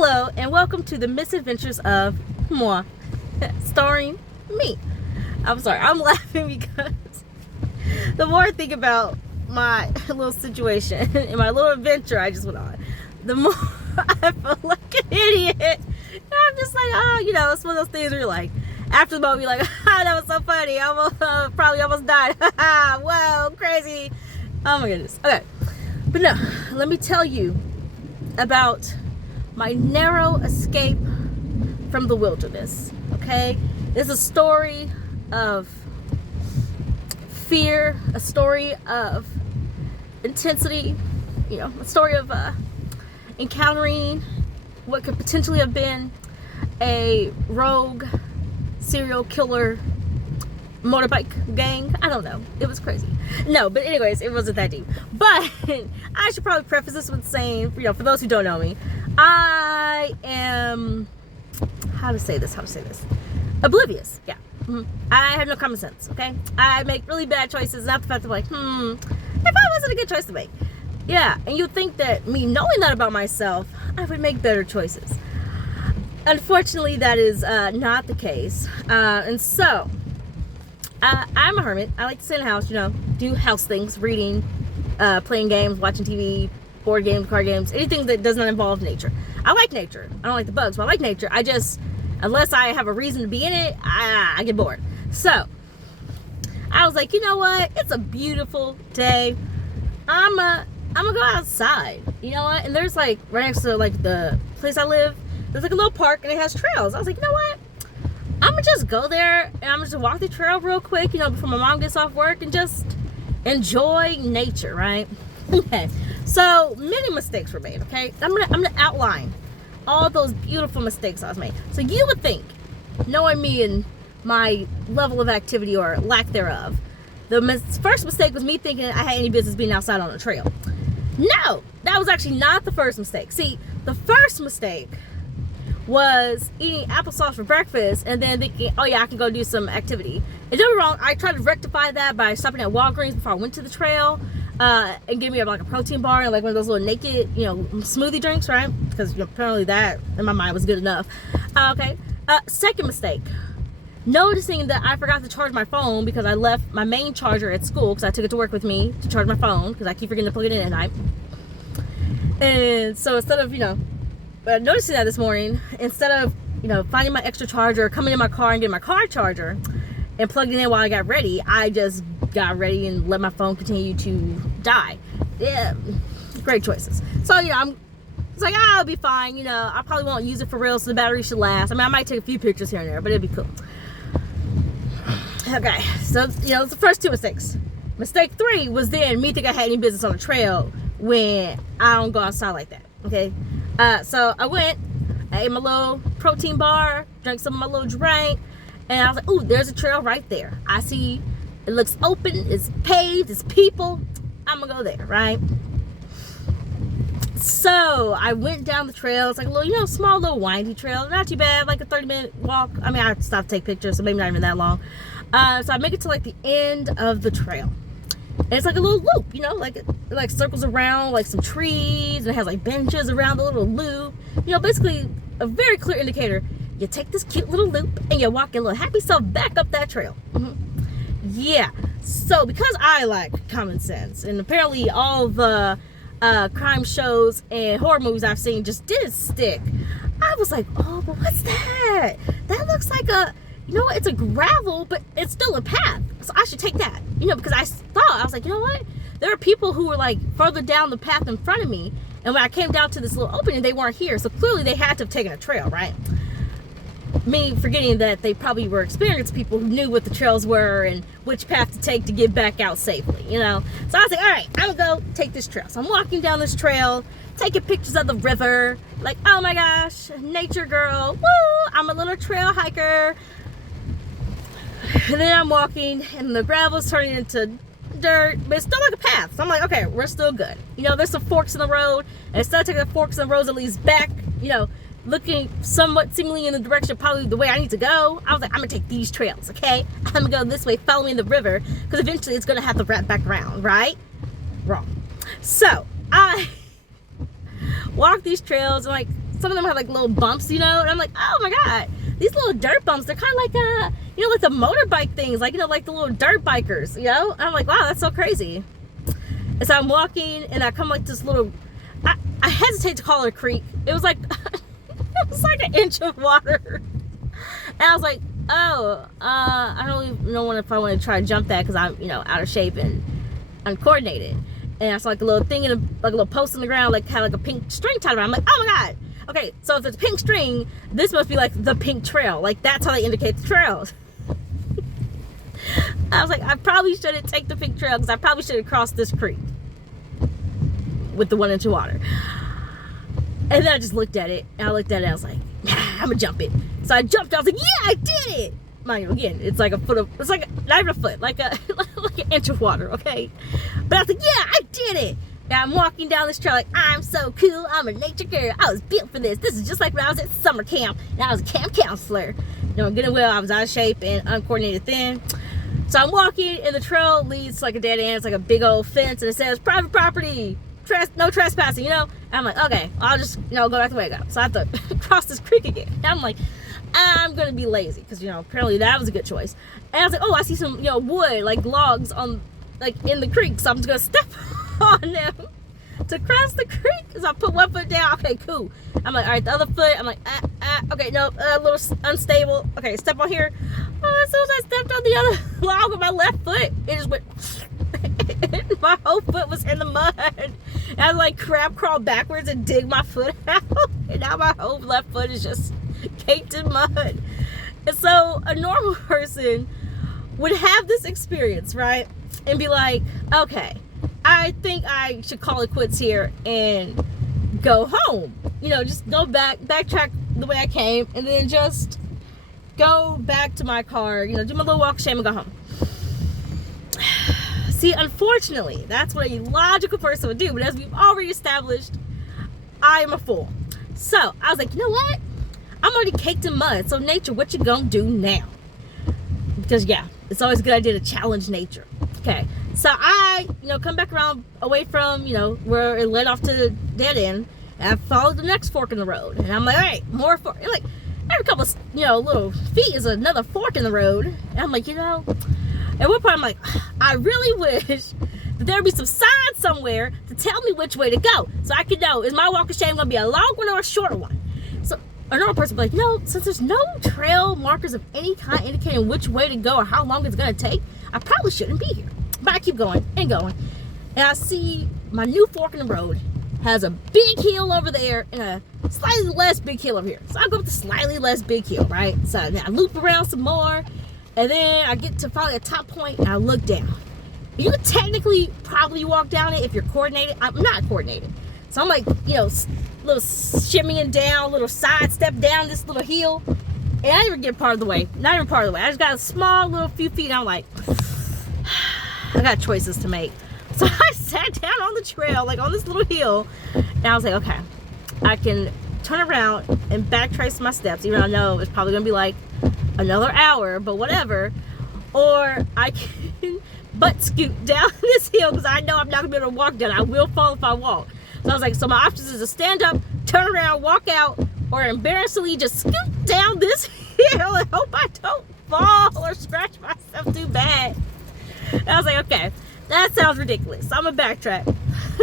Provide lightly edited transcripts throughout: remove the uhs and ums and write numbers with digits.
Hello and welcome to the Misadventures of Moi, starring me. I'm sorry, I'm laughing because the more I think about my little situation and my little adventure I just went on, the more I feel like an idiot. And I'm just like, oh, it's one of those things where you're like, after the moment, you're like, ah, that was so funny. I almost, probably almost died. Whoa, crazy. Oh my goodness. Okay. But no, let me tell you about my narrow escape from the wilderness. Okay? It's a story of fear, a story of intensity, a story of encountering what could potentially have been a rogue serial killer motorbike gang. I don't know. It was crazy. No, but anyways, it wasn't that deep. But I should probably preface this with saying, for those who don't know me, I am, how to say this, oblivious. Yeah. I have no common sense, okay? I make really bad choices, not the fact that I'm like, if I wasn't a good choice to make. Yeah, and you'd think that me knowing that about myself, I would make better choices. Unfortunately, that is not the case. And so, I'm a hermit. I like to stay in the house, do house things, reading, playing games, watching TV, board games, card games, anything that does not involve nature. I like nature. I don't like the bugs, but I like nature. I just, unless I have a reason to be in it, I get bored. So, I was like, you know what? It's a beautiful day. I'm gonna go outside. You know what? And there's like, right next to like the place I live, there's like a little park and it has trails. I was like, you know what? I'm gonna just go there and I'm gonna just walk the trail real quick, before my mom gets off work and just enjoy nature, right? Okay. So many mistakes were made, okay? I'm gonna outline all those beautiful mistakes I was made. So you would think, knowing me and my level of activity or lack thereof, the first mistake was me thinking I had any business being outside on a trail. No, that was actually not the first mistake. See, the first mistake was eating applesauce for breakfast and then thinking, oh yeah, I can go do some activity. And don't get me wrong, I tried to rectify that by stopping at Walgreens before I went to the trail and getting me like a protein bar and like one of those little naked, smoothie drinks, right? Because apparently that in my mind was good enough. Okay. Second mistake, noticing that I forgot to charge my phone because I left my main charger at school because I took it to work with me to charge my phone because I keep forgetting to plug it in at night. And so instead of, noticing that this morning, instead of, finding my extra charger, coming in my car and getting my car charger and plugging it in while I got ready, I just got ready and let my phone continue to die. Yeah, great choices. So, it's like, I'll be fine, I probably won't use it for real, so the battery should last. I mean, I might take a few pictures here and there, but it'd be cool. Okay, so, it's the first two mistakes. Mistake 3 was then me thinking I had any business on the trail when I don't go outside like that, okay? So I went, I ate my little protein bar, drank some of my little drink, and I was like, ooh, there's a trail right there. I see it looks open, it's paved, it's people. I'm gonna go there, right? So I went down the trail. It's like a little, small little windy trail. Not too bad, like a 30-minute walk. I mean, I stopped to take pictures, so maybe not even that long. So I make it to like the end of the trail. And it's like a little loop, like circles around like some trees and it has like benches around the little loop. Basically a very clear indicator. You take this cute little loop and you walk your little happy self back up that trail. Yeah. So because I lack common sense and apparently all the crime shows and horror movies I've seen just didn't stick, I was like, oh, but what's that? That looks like a, it's a gravel, but it's still a path. So I should take that, because I was like, you know what? There are people who were like further down the path in front of me. And when I came down to this little opening, they weren't here. So clearly they had to have taken a trail, right? Me forgetting that they probably were experienced people who knew what the trails were and which path to take to get back out safely, So I was like, all right, I'm gonna go take this trail. So I'm walking down this trail, taking pictures of the river. Like, oh my gosh, nature girl. Woo! I'm a little trail hiker. And then I'm walking and the gravel's turning into dirt, but it's still like a path. So I'm like, okay, we're still good. There's some forks in the road. And instead of taking the forks in the road that leads back, looking somewhat seemingly in the direction probably the way I need to go, I was like, I'm gonna take these trails, okay? I'm gonna go this way following the river because eventually it's gonna have to wrap back around, right? Wrong. So I walk these trails and like some of them have like little bumps, you know, and I'm like, oh my God, these little dirt bumps, they're kind of like, you know, like the motorbike things, like, you know, like the little dirt bikers, you know? And I'm like, wow, that's so crazy. And so I'm walking, and I come like this little, I hesitate to call it a creek. It was like, it was like an inch of water. And I was like, oh, I don't even know if I want to try to jump that because I'm, you know, out of shape and uncoordinated. And I saw like a little thing like a little post in the ground, like had like a pink string tied around. I'm like, oh my God. Okay, so if it's pink string, this must be like the pink trail. Like that's how they indicate the trails. I was like, I probably shouldn't take the pink trail because I probably should have crossed this creek with the 1 inch of water. And then I just looked at it, and I looked at it, and I was like, nah, I'm gonna jump it. So I jumped, I was like, yeah, I did it. Mind you, again, it's like a foot of, it's like, not even a foot, like like an inch of water, okay? But I was like, yeah, I did it. Now I'm walking down this trail like, I'm so cool, I'm a nature girl, I was built for this. This is just like when I was at summer camp, and I was a camp counselor. You know, getting well, I was out of shape and uncoordinated thin. So I'm walking, and the trail leads to like a dead end. It's like a big old fence, and it says, private property, no trespassing, you know? And I'm like, okay, I'll just, you know, go back the way I go. So I have to cross this creek again. And I'm like, I'm gonna be lazy, because, you know, apparently that was a good choice. And I was like, oh, I see some, you know, wood, like logs on, like in the creek, so I'm just gonna step on them to cross the creek. So I put one foot down, okay, cool. I'm like, all right, the other foot, I'm like, okay, no, a little unstable. Okay, step on here. Oh, as soon as I stepped on the other log with my left foot, it just went, my whole foot was in the mud. And I like crab crawl backwards and dig my foot out. And now my whole left foot is just caked in mud. And so a normal person would have this experience, right? And be like, okay, I think I should call it quits here and go home. You know, just go backtrack the way I came, and then just go back to my car, you know, do my little walk of shame and go home. See, unfortunately, that's what a logical person would do. But as we've already established, I am a fool. So I was like, you know what? I'm already caked in mud. So nature, what you gonna do now? Because yeah, it's always a good idea to challenge nature. Okay. So I, you know, come back around away from, you know, where it led off to the dead end. And I followed the next fork in the road. And I'm like, all right, more fork. And like every couple of, you know, little feet is another fork in the road. And I'm like, you know, at one point I'm like, I really wish that there would be some signs somewhere to tell me which way to go. So I could know, is my walk of shame going to be a long one or a short one? So a normal person would be like, no, since there's no trail markers of any kind indicating which way to go or how long it's going to take, I probably shouldn't be here. But I keep going and going. And I see my new fork in the road has a big hill over there and a slightly less big hill over here. So I go up the slightly less big hill, right? So now I loop around some more, and then I get to finally a top point, and I look down. You could technically probably walk down it if you're coordinated. I'm not coordinated. So I'm like, you know, little shimmying down, little side step down this little hill. And I didn't even get part of the way. Not even part of the way. I just got a small little few feet, and I'm like, I got choices to make. So I sat down on the trail, like on this little hill, and I was like, okay, I can turn around and backtrace my steps, even though I know it's probably gonna be like another hour, but whatever. Or I can butt scoot down this hill, because I know I'm not gonna be able to walk down. I will fall if I walk. So I was like, so my options is to stand up, turn around, walk out, or embarrassingly just scoot down this hill and hope I don't fall or scratch myself too bad. And I was like, okay, that sounds ridiculous. So I'm gonna backtrack.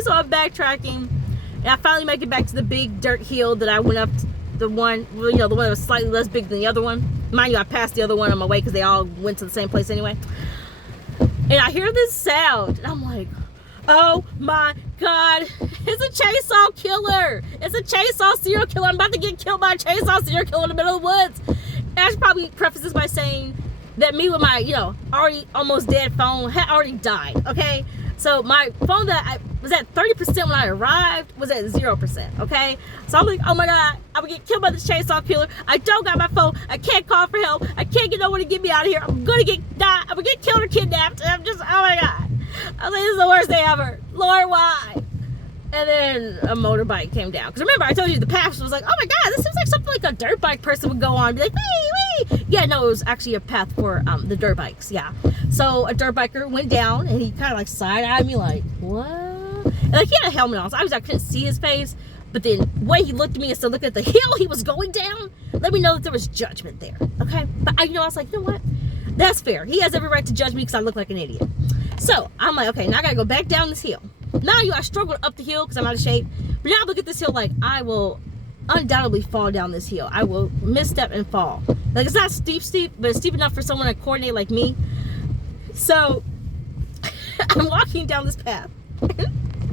So I'm backtracking, and I finally make it back to the big dirt hill that I went up to, the one, you know, the one that was slightly less big than the other one. Mind you, I passed the other one on my way because they all went to the same place anyway. And I hear this sound, and I'm like, oh my God, it's a chainsaw killer. It's a chainsaw serial killer. I'm about to get killed by a chainsaw serial killer in the middle of the woods. And I should probably preface this by saying that me with my, you know, already almost dead phone had already died, okay? So my phone that I was at 30% when I arrived was at 0%, okay? So I'm like, oh my God, I'm gonna get killed by this chainsaw killer. I don't got my phone. I can't call for help. I can't get no one to get me out of here. I'm gonna get killed or kidnapped. And I'm just, oh my God. I was like, this is the worst day ever. Lord, why? And then a motorbike came down. Because remember, I told you the path was like, oh my God, this seems like something like a dirt bike person would go on. Be like, wee. Yeah, no, it was actually a path for the dirt bikes, yeah. So a dirt biker went down, and he kind of like side-eyed me like, what? And like, he had a helmet on, so obviously I couldn't see his face, But then the way he looked at me instead of looking at the hill he was going down, let me know that there was judgment there. Okay? But I was like, you know what? That's fair. He has every right to judge me because I look like an idiot. So I'm like, okay, now I gotta go back down this hill. Now I struggled up the hill because I'm out of shape. But now I look at this hill like I will undoubtedly fall down this hill. I will misstep and fall. Like, it's not steep, but it's steep enough for someone to coordinate like me. So I'm walking down this path.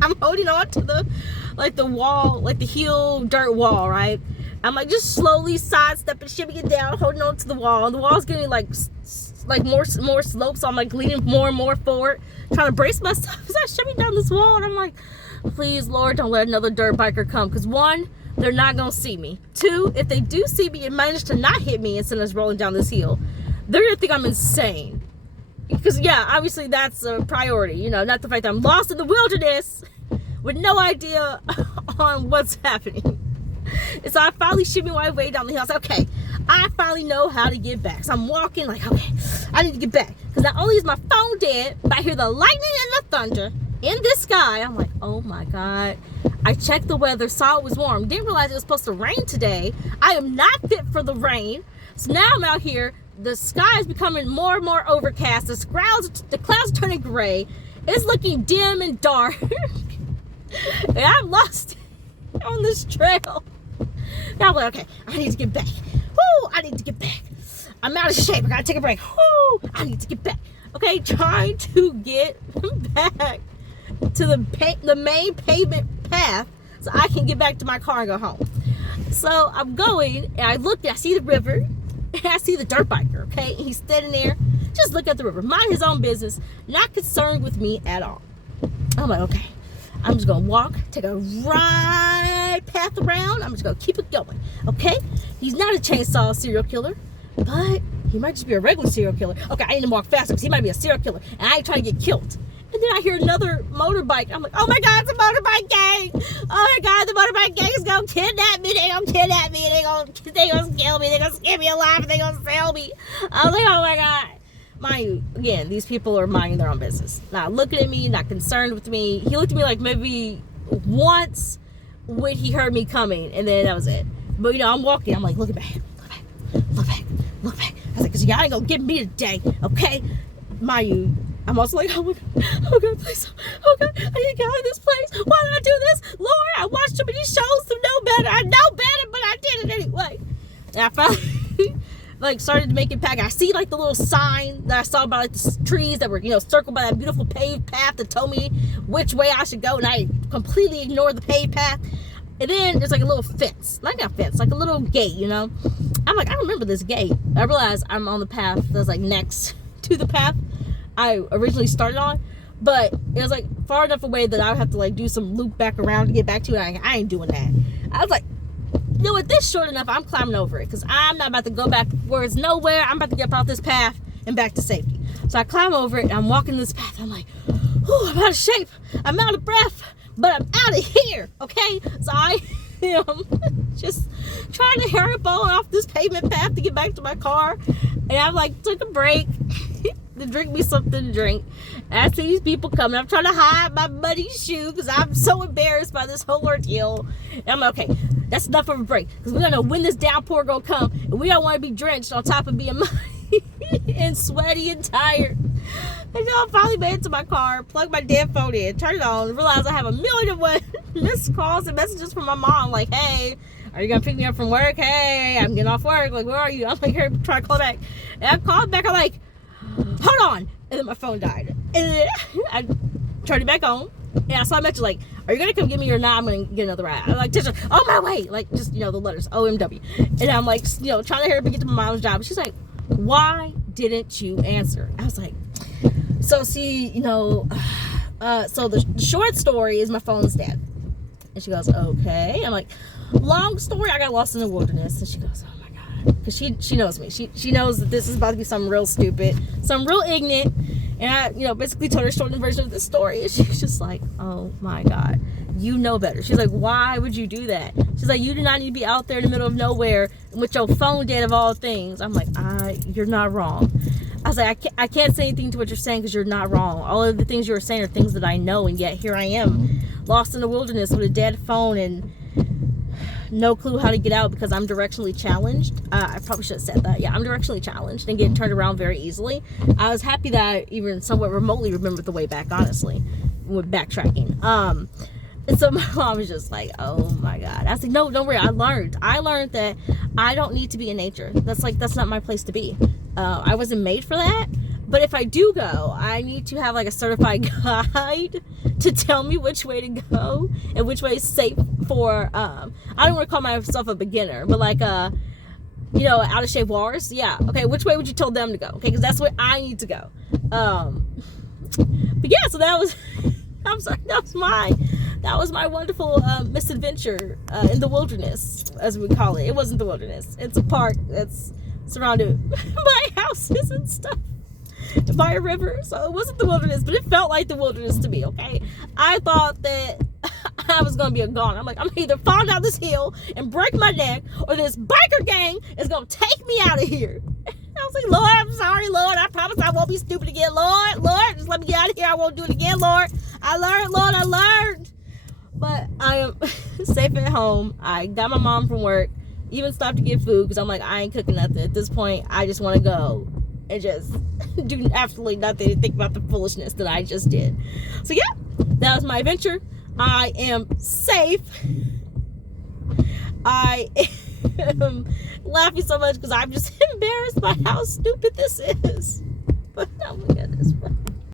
I'm holding on to the wall, like the hill dirt wall, right? I'm like just slowly sidestepping, shimmying down, holding on to the wall. And the wall's getting like more slope, so I'm like leaning more and more forward, trying to brace myself as I shimmy down this wall. And I'm like, please, Lord, don't let another dirt biker come. Because one, they're not gonna see me. Two, if they do see me and manage to not hit me instead of us rolling down this hill, they're gonna think I'm insane. Because yeah, obviously that's a priority, you know, not the fact that I'm lost in the wilderness with no idea on what's happening. And so I finally shimmy my way down the hill. I was like, okay, I finally know how to get back. So I'm walking like, okay, I need to get back. Because not only is my phone dead, but I hear the lightning and the thunder in the sky. I'm like, oh my God. I checked the weather, saw it was warm. Didn't realize it was supposed to rain today. I am not fit for the rain. So now I'm out here. The sky is becoming more and more overcast. The clouds are turning gray. It's looking dim and dark. And I'm lost on this trail. Now I'm like, okay, I need to get back. Woo, I need to get back. I'm out of shape. I gotta take a break. Woo, I need to get back. Okay, trying to get back to the main pavement path so I can get back to my car and go home. So I'm going, and I look, I see the river, and I see the dirt biker, okay? And he's standing there, just look at the river, mind his own business, not concerned with me at all. I'm like, okay, I'm just gonna walk, take a right path around, I'm just gonna keep it going, okay? He's not a chainsaw serial killer, but he might just be a regular serial killer. Okay, I need to walk faster because he might be a serial killer, and I ain't trying to get killed. And then I hear another motorbike. I'm like, oh my God, it's a motorbike gang. Oh my God, the motorbike gang is going to kidnap me. They're going to kidnap me. They're going to kill me. They're going to skin me alive. And they're going to sell me. I was like, oh my God. Mind you, again, these people are minding their own business. Not looking at me, not concerned with me. He looked at me like maybe once when he heard me coming. And then that was it. But, you know, I'm walking. I'm like, look back. Look back. I was like, because y'all ain't going to get me today. Okay? Mind you, I'm also like, oh my God, please, oh God, I need to get out of this place. Why did I do this? Lord, I watched too many shows to know better. I know better, but I did it anyway. And I finally, like, started to make it back. I see, like, the little sign that I saw by, like, the trees that were, you know, circled by that beautiful paved path that told me which way I should go. And I completely ignored the paved path. And then there's, like, a little fence. Like a fence, like a little gate, you know. I'm like, I remember this gate. I realized I'm on the path that's, like, next to the path I originally started on, but it was like far enough away that I would have to like do some loop back around to get back to it. I ain't doing that. I was like, you know what, this short enough, I'm climbing over it because I'm not about to go back where it's nowhere. I'm about to get off this path and back to safety. So I climb over it and I'm walking this path. I'm like, oh, I'm out of shape. I'm out of breath, but I'm out of here. Okay, so I am just trying to hurry up on off this pavement path to get back to my car. And I like took a break to drink me something to drink. And I see these people coming. I'm trying to hide my muddy shoe because I'm so embarrassed by this whole ordeal. And I'm like, okay, that's enough of a break because we don't know when this downpour gonna come, and we don't want to be drenched on top of being muddy and sweaty and tired. And so I finally made it to my car, plugged my damn phone in, turned it on, and realized I have 1,000,001 missed calls and messages from my mom like, hey, are you gonna pick me up from work? Hey, I'm getting off work. Like, where are you? I'm like, here, try to call back. And I called back. I'm like, hold on. And then my phone died. And then I turned it back on. And I saw a message like, are you gonna come get me or not? I'm gonna get another ride. I'm like, Tisha, on my way. Like, just, you know, the letters, OMW. And I'm like, you know, trying to hurry up and get to my mom's job. And she's like, why didn't you answer? I was like, so see, you know, so the short story is my phone's dead. And she goes, okay. I'm like, long story, I got lost in the wilderness. And she goes, oh my God. Because she knows me. She knows that this is about to be something real stupid, something real ignorant. And I, you know, basically told her a shortened version of the story. And she was just like, oh my God, you know better. She's like, why would you do that? She's like, you do not need to be out there in the middle of nowhere with your phone dead of all things. I'm like, you're not wrong. I was like, I can't say anything to what you're saying because you're not wrong. All of the things you were saying are things that I know, and yet here I am, lost in the wilderness with a dead phone and no clue how to get out because I'm directionally challenged. I probably should have said that. Yeah, I'm directionally challenged and get turned around very easily. I was happy that I even somewhat remotely remembered the way back, honestly, with backtracking. And so my mom was just like, oh my God. I was like, no, don't worry. I learned that I don't need to be in nature. That's not my place to be. I wasn't made for that. But if I do go, I need to have like a certified guide to tell me which way to go and which way is safe for, I don't want to call myself a beginner, but like, out of shape walrus. Yeah. Okay. Which way would you tell them to go? Okay. Cause that's where I need to go. But yeah, so that was, I'm sorry, that was my wonderful misadventure in the wilderness, as we call it. It wasn't the wilderness. It's a park that's surrounded by houses and stuff, by a river. So it wasn't the wilderness, but it felt like the wilderness to me, okay? I thought that I was going to be a goner. I'm like, I'm either fall down this hill and break my neck, or this biker gang is going to take me out of here. I was like, Lord, I'm sorry, Lord. I promise I won't be stupid again. Lord, just let me get out of here. I won't do it again, Lord. I learned, Lord, I learned. But I am safe at home. I got my mom from work. Even stopped to get food because I'm like, I ain't cooking nothing. At this point, I just want to go and just do absolutely nothing and think about the foolishness that I just did. So yeah, that was my adventure. I am safe. I am laughing so much because I'm just embarrassed by how stupid this is. But oh my goodness.